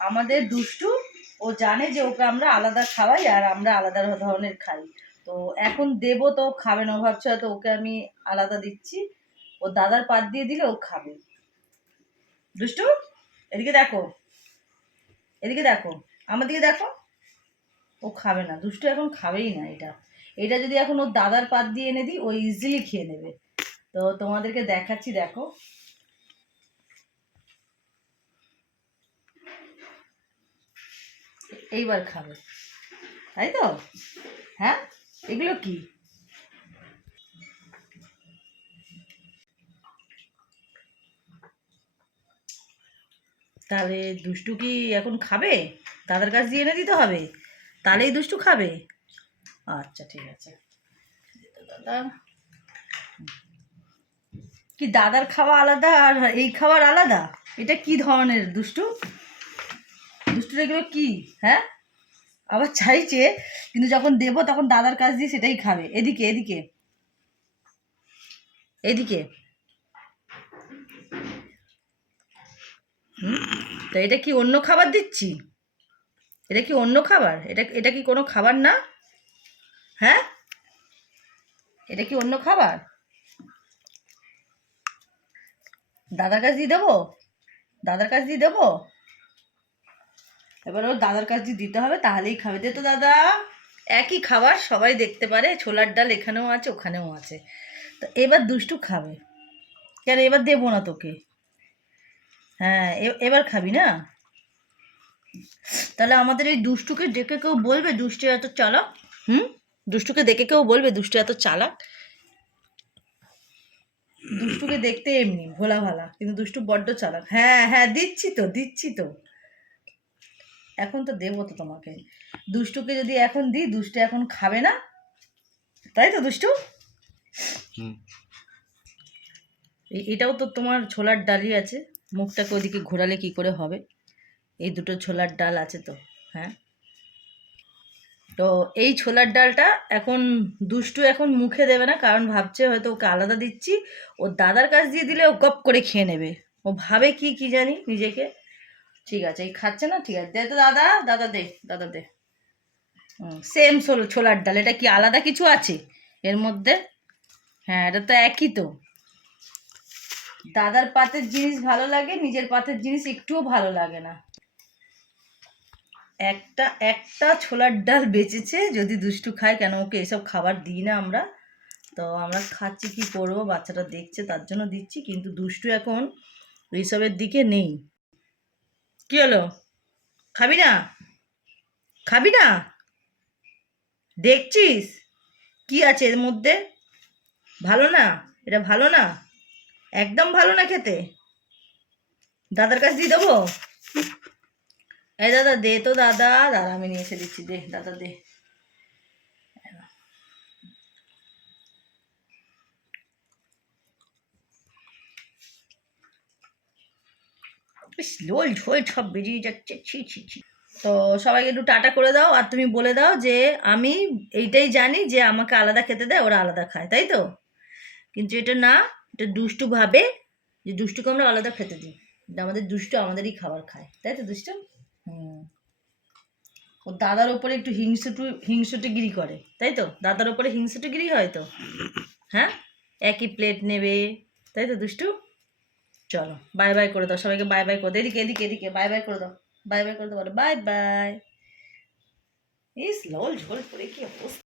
আমাদের দুষ্টু, ও জানে যে ওকে আমরা আলাদা খাওয়াই আর আমরা আলাদা ধরনের খাই। তো এখন দেবো তো খাবে না ভাবছে হয়তো ওকে আমি আলাদা দিচ্ছি। ও দাদার পাত দিয়ে দিলে ও খাবে। দুষ্টু, এদিকে দেখো। এদিকে দেখো। আমার দিকে দেখো। ও খাবে না। দুষ্টু এখন খাবেই না এটা। এটা যদি এখন ওর দাদার পাত দিয়ে এনে দিই, ও ইজিলি খেয়ে নেবে। তো তোমাদেরকে দেখাচ্ছি, দেখো। এইবার খাবে। তাই তো? হ্যাঁ? এগুলো কি? তাহলে দুষ্টু কি এখন খাবে? দাদার কাছ দিয়ে এনে দিতে হবে? তাহলেই দুষ্টু খাবে? আচ্ছা ঠিক আছে। দাদা। কি দাদার খাওয়া আলাদা আর এই খাবার আলাদা? এটা কি ধরনের দুষ্টু? দুষ্টুর এগুলো কি? হ্যাঁ? আবার চাইছে, কিন্তু যখন দেবো তখন দাদার কাছ দিয়ে সেটাই খাবে। এদিকে এদিকে। এদিকে। তো এটা কি অন্য খাবার দিচ্ছি? এটা কি অন্য খাবার? এটা এটা কি কোনো খাবার না? হ্যাঁ? এটা কি অন্য খাবার? দাদার কাছ দিয়ে দেবো? দাদার কাছ দিয়ে দেবো? এবার ওর দাদার কাছ দিতে হবে, তাহলেই খাবে। দে তো দাদা। একই খাবার সবাই দেখতে পারে, ছোলার ডাল এখানেও আছে, ওখানেও আছে। তো এবার দুষ্টু খাবে। কেন এবার দেবো না তোকে? হ্যাঁ এবার খাবি না? তাহলে আমাদের এই দুষ্টুকে ডেকে কেউ বলবে, দুষ্টু এত চালাক? হুম? দুষ্টুকে দেখে কেউ বলবে, দুষ্টু এত চালাক? দুষ্টুকে দেখতে এমনি ভোলা ভালা কিন্তু দুষ্টু বড্ড চালাক। হ্যাঁ হ্যাঁ দিচ্ছি তো দিচ্ছি তো। এখন তো দেবো তো তোমাকে। দুষ্টুকে যদি এখন দিই দুষ্টু এখন খাবে না? তাই তো দুষ্টু? এটাও তো তোমার ছোলার ডালই আছে। মুখটাকে ওদিকে ঘোরালে কি করে হবে? এই দুটো ছোলার ডাল আছে তো হ্যাঁ? তো এই ছোলার ডালটা এখন দুষ্টু এখন মুখে দেবে না কারণ ভাবছে হয়তো ওকে আলাদা দিচ্ছি। ও দাদার কাছ দিয়ে দিলে ও গপ করে খেয়ে নেবে। ও ভাবে কি কি জানি নিজেকে। ঠিক আছে, এই খাচ্ছে না? ঠিক আছে, দে তো দাদা দাদা দে দাদা দে। সেম সোল ছোলার ডাল, এটা কি আলাদা কিছু আছে? এর মধ্যে? হ্যাঁ এটা তো একই তো। দাদার পাতের জিনিস ভালো লাগে, নিজের পাতের জিনিস একটুও ভালো লাগে না। একটা একটা ছোলার ডাল বেঁচেছে, যদি দুষ্টু খায়, কেন ওকে এসব খাবার দিই না আমরা? তো আমরা খাচ্ছি, কি করব? বাচ্চাটা দেখছে, তার জন্য দিচ্ছি, কিন্তু দুষ্টু এখন এইসবের দিকে নেই। কি হলো? খাবি না? খাবি না? দেখছিস? কি আছে এর মধ্যে? ভালো না? এটা ভালো না? একদম ভালো না খেতে? দাদার কাছে দিয়ে দেবো? এ দাদা, দে তো দাদা। দাদা, আমি নিয়ে এসে দিচ্ছি। দে, দাদা, দে। লোল ঝোল সব বেরিয়ে যাচ্ছে, ছি ছি ছি। তো সবাইকে একটু টাটা করে দাও আর তুমি বলে দাও যে আমি এইটাই জানি যে আমাকে আলাদা খেতে দেয়, ওরা আলাদা খায়, তাই তো? কিন্তু এটা না, এটা দুষ্টু ভাবে যে দুষ্টুকে আমরা আলাদা খেতে দিই। আমাদের দুষ্টু আমাদেরই খাবার খায়, তাই তো দুষ্টু? হুম। ও দাদার ওপরে একটু হিংসুটু, হিংসুটেগিরি করে, তাই তো? দাদার ওপরে হিংসুটেগিরি হয় তো? হ্যাঁ? একই প্লেট নেবে, তাই তো দুষ্টু? চলো বাই বাই করে দাও, সবাইকে বাই বাই করে দাও। এদিকে এদিকে এদিকে বাই বাই করে দাও বাই বাই করে দাও বলো বাই বাই ইস লোল ঝোল করে কি অবস্থা?